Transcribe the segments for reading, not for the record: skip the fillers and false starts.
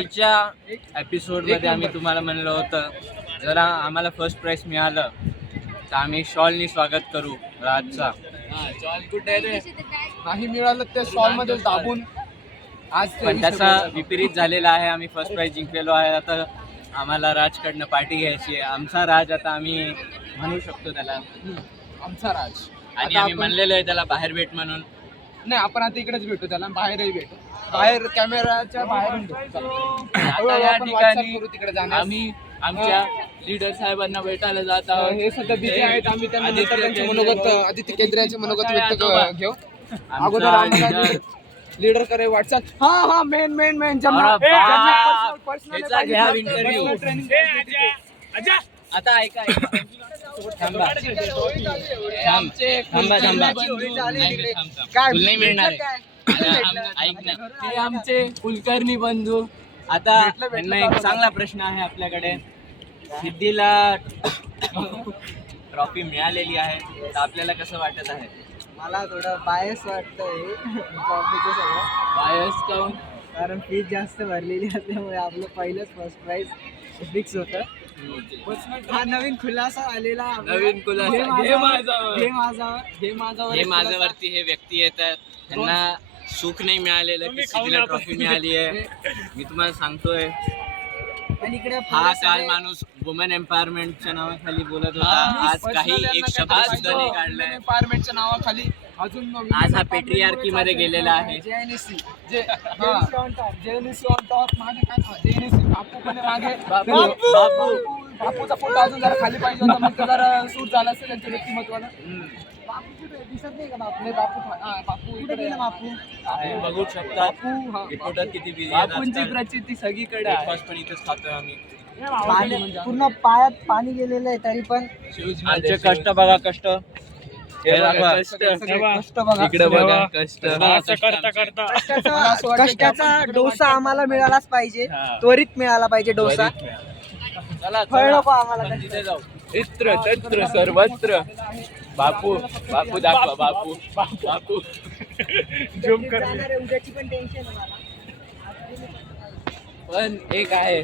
कालच्या एपिसोडमध्ये आम्ही तुम्हाला म्हणलं होतं जरा आम्हाला फर्स्ट प्राइज मिळालं तर आम्ही शॉलनी स्वागत करू राजचा. शॉल कुठे रे? नाही मिळालं ते शॉल मध्ये दाबून आज पण त्याचा विपरीत झालेला आहे. आम्ही फर्स्ट प्राइज जिंकलेलो आहे. आता आम्हाला राजकडनं पार्टी घ्यायची आहे. आमचा राज आता आम्ही म्हणू शकतो त्याला, आमचा राज. आणि आम्ही म्हणलेलो आहे त्याला बाहेर भेट म्हणून. नाही, आपण आता इकडेच भेटू, त्याला बाहेरही भेटू, बाहेर कॅमेराच्या बाहेरून आता या ठिकाणी तिकडे जाणार. आम्ही आमच्या लीडर साहेबांना भेटायला जात आहोत. हे सध्या बिझी आहेत. आम्ही त्यांना नंतर त्यांचे मनोगत, आदित्य केंद्राचे मनोगत व्यक्त घेऊ. अगोदर आम्हाला लीडर करे व्हॉट्सअप. हा मेन इंटरव्ह्यू. आता ऐका थांबा नाही मिळणार ऐक ना. ते आमचे कुलकर्णी बंधू. आता त्यांना एक चांगला प्रश्न आहे आपल्याकडे. सिद्धीला ट्रॉफी मिळालेली आहे तर आपल्याला कसं वाटत आहे? मला थोडं बायस वाटतंय ट्रॉफीचं सगळं. बायस काऊन? कारण फीस जास्त भरलेली असल्यामुळे आपलं पहिलंच फर्स्ट प्राइज फिक्स होतं. हा नवीन खुलासा आलेला. नवीन खुलासा. हे माझ्यावरती हे व्यक्ती येतात त्यांना सुख नाही मिळालेलं की सिद्धीला ट्रॉफी मिळाली आहे. मी तुम्हाला सांगतोय आणि इकडे हा काल माणूस वुमन एम्पॉवरमेंटच्या नावाखाली बोलत होता. आज काही एक शब्द सुद्धा नाही काढलाय. एम्पॉवरमेंटच्या नावाखाली अजून आज हा पेट्रियार्की मध्ये गेलेला आहे. JNSC on top. मागे काय JNSC बापू पण मागे. बापूचा फोटो अजून जरा खाली पाहिजे होता, मग जरा सूट झाला असेल त्यांच्या व्यक्तिमत्वाला. दिसत नाही का बापू? नाही, बापू इकडे गेला. बापू बघू शकता रिपोर्टर किती बिझी. बापूंची प्रचिती सगळीकडे आहे. ब्रेकफास्ट पण इथेच खातोय आम्ही. पूर्ण पायात पाणी गेलेलं आहे तरी पण आमचे कष्ट बघा. कष्ट इकडे बघा. कष्ट कष्टाचा डोसा आम्हाला मिळालाच पाहिजे. त्वरित मिळाला पाहिजे डोसा. चला फळ नको आम्हाला. तिथे जाऊ. इत्र तत्र सर्वत्र बापू बापू दाखवा. बापू बापू झूम कर. उद्याची पण टेन्शन आहे मला. पण एक आहे,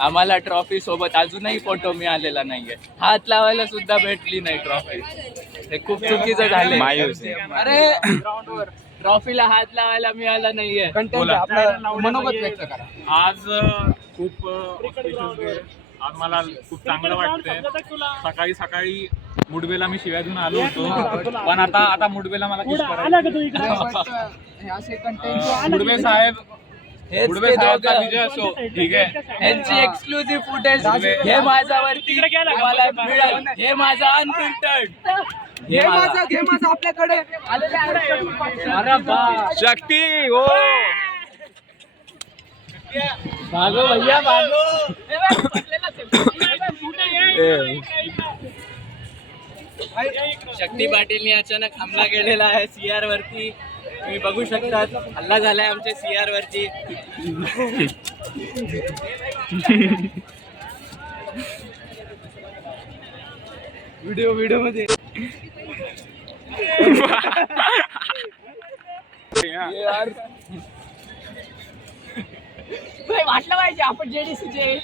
आम्हाला ट्रॉफी सोबत अजूनही फोटो मिळालेला नाहीये. हात लावायला सुद्धा भेटली नाही ट्रॉफी. हे खूप चुकीचं झालंय. अरे ट्रॉफीला हात लावायला मिळाला नाहीये. आपलं मनोगत व्यक्त करा. आज खूप आज मला खूप चांगलं वाटतंय. सकाळी सकाळी मुडबेला मी शिव्या देऊन आलो होतो, पण आता मुडबेला मला किस करायचं. हे असे कंटेंट मुडबे साहेब साहेबचा विजय असो. ठीक आहे, यांची एक्सक्लुझिव्ह फुटेज हे माझ्यावरती मला मिळालं. हे माझा अनफिल्टर्ड. घे माझा आपल्याकडे शक्ती हो. भागो भैया भागो. शक्ती पाटीलनी अचानक हमला केलेला आहे CR वरती. तुम्ही बघू शकता हल्ला झालाय आमच्या CR वरती. व्हिडिओ मध्ये वाटलं पाहिजे आपण JDCचे.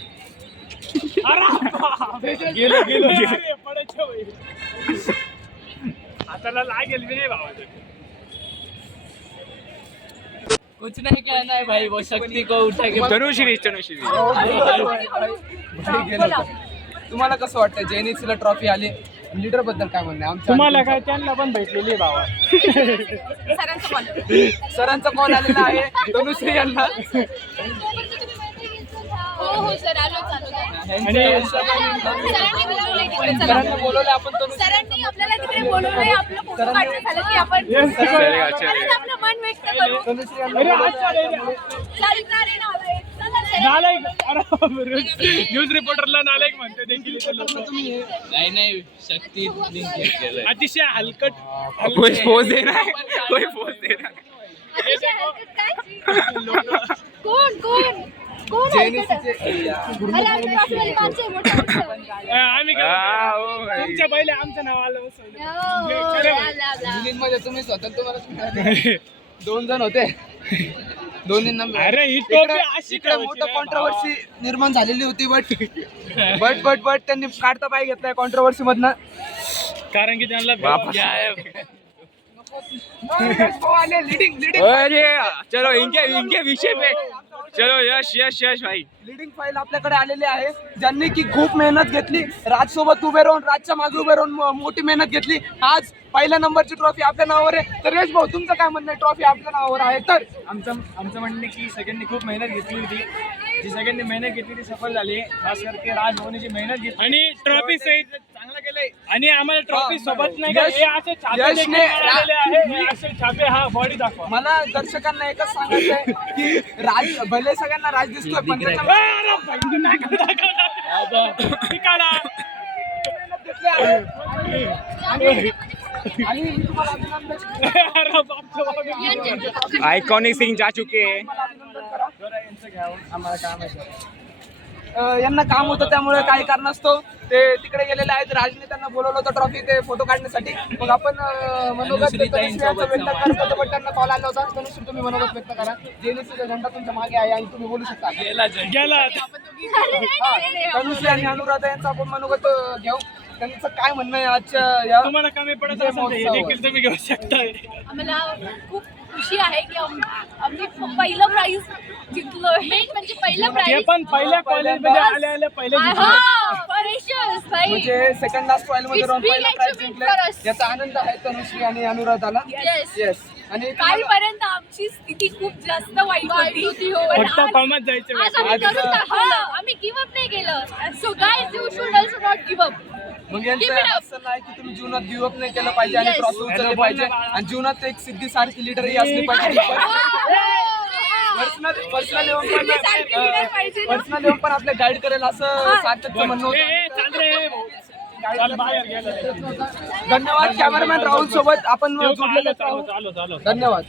गेलो हाताला लागेल मी नाही भावा. कुछ नहीं कहना है भाई, वो शक्ती को उठा के तनुश्री तुम्हाला कसं वाटतं JNSC ला ट्रॉफी आली? लीडर बद्दल काय म्हणणं आहे? तुम्हाला काय? त्यांना पण भेटलेली आहे भावा. सरांचा कॉल आलेला आहे तनुश्री यांना. हो सर, आलो. सरांना बोलवलं आपण. सरांनी आपल्याला तिकडे बोलवलंय. आपलं फोटो काढणं झालं की आपण आपलं मन व्यक्त करू. न्यूज रिपोर्टरला नालायक म्हणते देखील. नाही शक्ती लिंक केलंय. अतिशय हलकट पोज देणार. कोण आम्ही तुमच्या पहिले आमचं नाव आलं. मुलींमध्ये तुम्ही स्वतंत्र मला 2 जण होते. दोन्हींना अरे ही इकडे टोपी अशी इकडे मोठं कॉन्ट्रोवर्सी निर्माण झालेली होती बट त्यांनी काढता पाय घेतलाय कॉन्ट्रोवर्सी मधनं. कारण की त्यांना चलो इनके विषय पे चलो यश भाई. लिडिंग फाईल आपल्याकडे आलेली आहे, ज्यांनी की खूप मेहनत घेतली, राजसोबत उभे राहून, राजच्या मागे उभे राहून मोठी मेहनत घेतली. आज पहिल्या नंबरची ट्रॉफी आपल्या नावावर आहे. तर यश भाऊ, तुमचं काय म्हणणं आहे? ट्रॉफी आपल्या नावावर आहे तर आमचं म्हणणं की सगळ्यांनी खूप मेहनत घेतली होती, जी सगळ्यांनी मेहनत घेतली ती सफल झाली. खास करके राजभवनीची मेहनत घेतली आणि ट्रॉफी सहित चांगलं केलंय. आणि आम्हाला ट्रॉफी सोबत नाही का यश- हे असे छापे देखील यशने- मिळालेले आहे. हे असे छापे हा बॉडी दाखवा. मला दर्शकांना एकच सांगायचं आहे की राज भले सगळ्यांना राज दिसतोय, पण त्याच्या अरे भाई, दाखव. ठिकाणा. आणि तुम्हाला अभिनंदन. अरे बाप. आयकॉनिक सीन जा चुके हैं. यांचं घ्यावं, आम्हाला काम आहे. यांना काम होतं, त्यामुळे काही कारणास्तव ते तिकडे गेलेले आहेत. राजने त्यांना बोलवलं होतं ट्रॉफी ते फोटो काढण्यासाठी. मग आपण मनोगत व्यक्त करतो, पण त्यांना कॉल आला होता. तनुश्री, तुम्ही मनोगत व्यक्त करा. जेएनएससीचा झेंडा तुमच्या मागे आहे आणि तुम्ही बोलू शकता. गेला. तनुश्री आणि अनुराधा यांचं आपण मनोगत घेऊ. त्यांचं काय म्हणणं आहे आजच्या या तुम्हाला कमी पडत असेल तर हे देखील तुम्ही घेऊ शकता. आम्हाला खूप खुशी आहे की आम्ही पहिलं प्राइज जिंकलोय. मेन म्हणजे पहिलं ते प्राइज. पण पहिल्या कॉलेजमध्ये आले पहिले म्हणजे सेकंड लास्ट फाईल मध्ये राहून It's big पहिला प्राइज achievement जिंकले. for us. याचा आनंद आहे तनुश्री आणि अनुराधाला. Yes. येस. आणि कालपर्यंत आमची स्थिती खूप जास्त वाईट होती. पण फक्त आज- कॉमच जायचं. आज आम्ही करून दाखवलं. आम्ही गिव्ह अप नाही केलं. So guys, you should also not give up. मग यांचं Give it up. असं नाही की तुम्ही जीवनात गिव्ह अप नाही केलं पाहिजे आणि Yes. ट्रॉफी उचलली पाहिजे आणि जीवनात एक सिद्धी सारखी लिडरही असली पाहिजे. पर्सनल येऊन पण आपले गाईड करेल असं सार्थकचं म्हणणं होतं. चाल रे. चाल बाहेर गेला. धन्यवाद कॅमेरामॅन राहुल सोबत आपण चालो जोडलेले चालो चालो चालो. धन्यवाद.